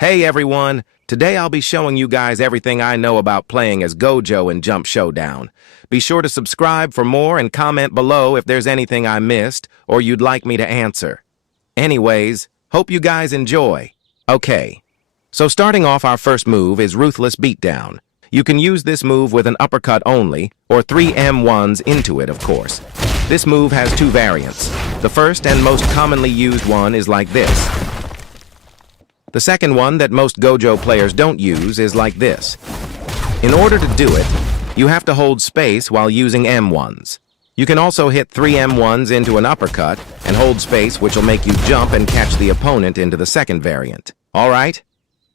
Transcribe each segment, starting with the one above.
Hey everyone! Today I'll be showing you guys everything I know about playing as Gojo in Jump Showdown. Be sure to subscribe for more and comment below if there's anything I missed or you'd like me to answer. Anyways, hope you guys enjoy. Okay, so starting off, our first move is Ruthless Beatdown. You can use this move with an uppercut only, or 3 M1s into it, of course. This move has two variants. The first and most commonly used one is like this. The second one that most Gojo players don't use is like this. In order to do it, you have to hold space while using M1s. You can also hit 3 M1s into an uppercut and hold space, which will make you jump and catch the opponent into the second variant. Alright?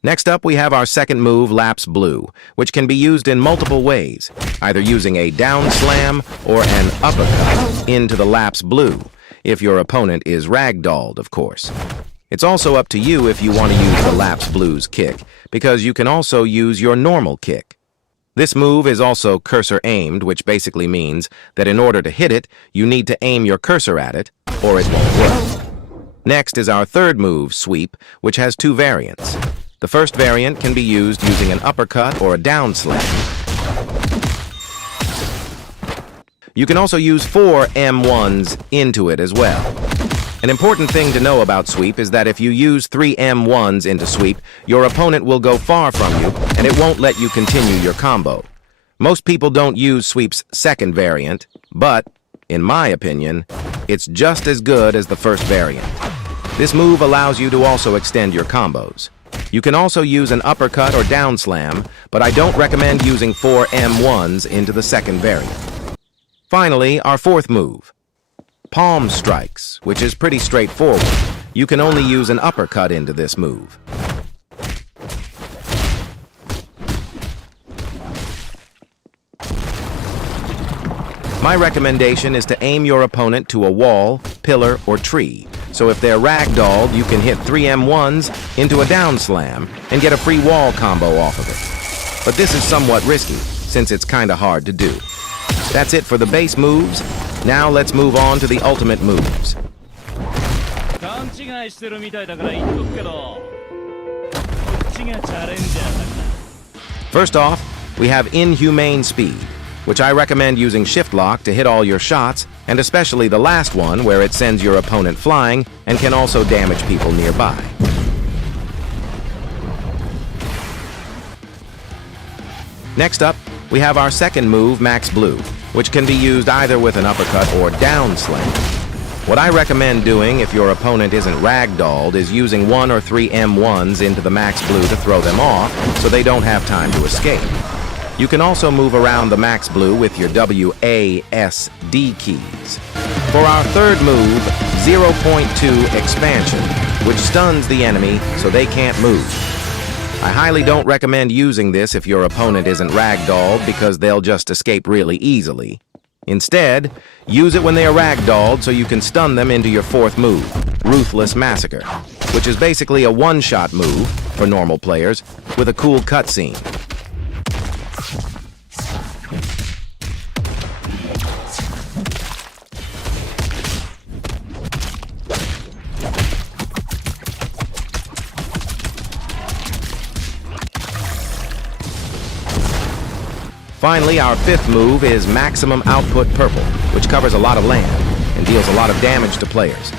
Next up, we have our second move, Lapse Blue, which can be used in multiple ways, either using a down slam or an uppercut into the Lapse Blue, if your opponent is ragdolled, of course. It's also up to you if you want to use the Lapse Blue's kick, because you can also use your normal kick. This move is also cursor aimed, which basically means that in order to hit it, you need to aim your cursor at it, or it won't work. Next is our third move, Sweep, which has two variants. The first variant can be used using an uppercut or a down slam. You can also use 4 M1s into it as well. An important thing to know about Sweep is that if you use 3 M1s into Sweep, your opponent will go far from you, and it won't let you continue your combo. Most people don't use Sweep's second variant, but, in my opinion, it's just as good as the first variant. This move allows you to also extend your combos. You can also use an uppercut or down slam, but I don't recommend using 4 M1s into the second variant. Finally, our fourth move, Palm Strikes, which is pretty straightforward. You can only use an uppercut into this move. My recommendation is to aim your opponent to a wall, pillar, or tree. So if they're ragdolled, you can hit 3 M1s into a down slam and get a free wall combo off of it. But this is somewhat risky, since it's kinda hard to do. That's it for the base moves. Now let's move on to the ultimate moves. First off, we have Inhumane Speed, which I recommend using Shift Lock to hit all your shots, and especially the last one where it sends your opponent flying and can also damage people nearby. Next up, we have our second move, Max Blue, which can be used either with an uppercut or down slam. What I recommend doing if your opponent isn't ragdolled is using 1 or 3 M1s into the Max Blue to throw them off so they don't have time to escape. You can also move around the Max Blue with your WASD keys. For our third move, 0.2 Expansion, which stuns the enemy so they can't move. I highly don't recommend using this if your opponent isn't ragdolled because they'll just escape really easily. Instead, use it when they are ragdolled so you can stun them into your fourth move, Ruthless Massacre, which is basically a one-shot move for normal players with a cool cutscene. Finally, our fifth move is Maximum Output Purple, which covers a lot of land and deals a lot of damage to players.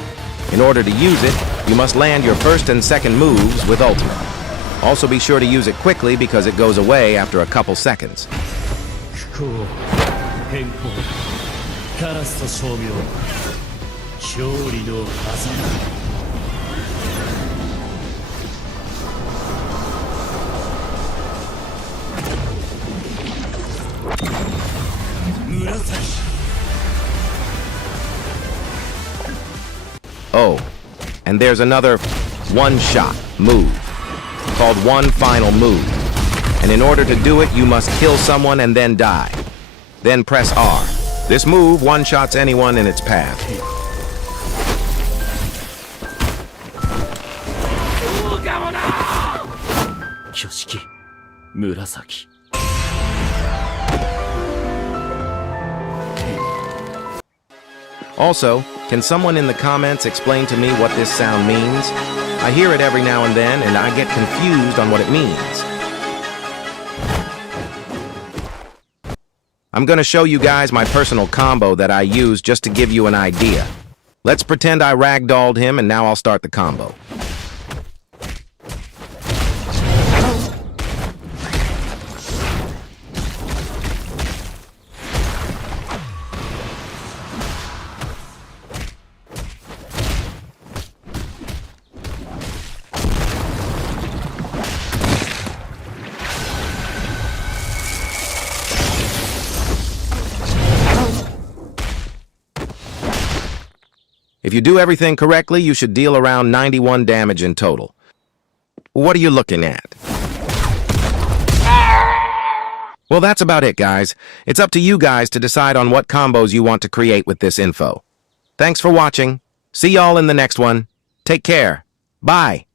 In order to use it, you must land your first and second moves with ultimate. Also be sure to use it quickly because it goes away after a couple seconds. Oh, and there's another one-shot move called One Final Move. And in order to do it, you must kill someone and then die. Then press R. This move one-shots anyone in its path. Also, can someone in the comments explain to me what this sound means? I hear it every now and then, and I get confused on what it means. I'm gonna show you guys my personal combo that I use just to give you an idea. Let's pretend I ragdolled him, and now I'll start the combo. If you do everything correctly, you should deal around 91 damage in total. What are you looking at? Well, that's about it, guys. It's up to you guys to decide on what combos you want to create with this info. Thanks for watching. See y'all in the next one. Take care. Bye.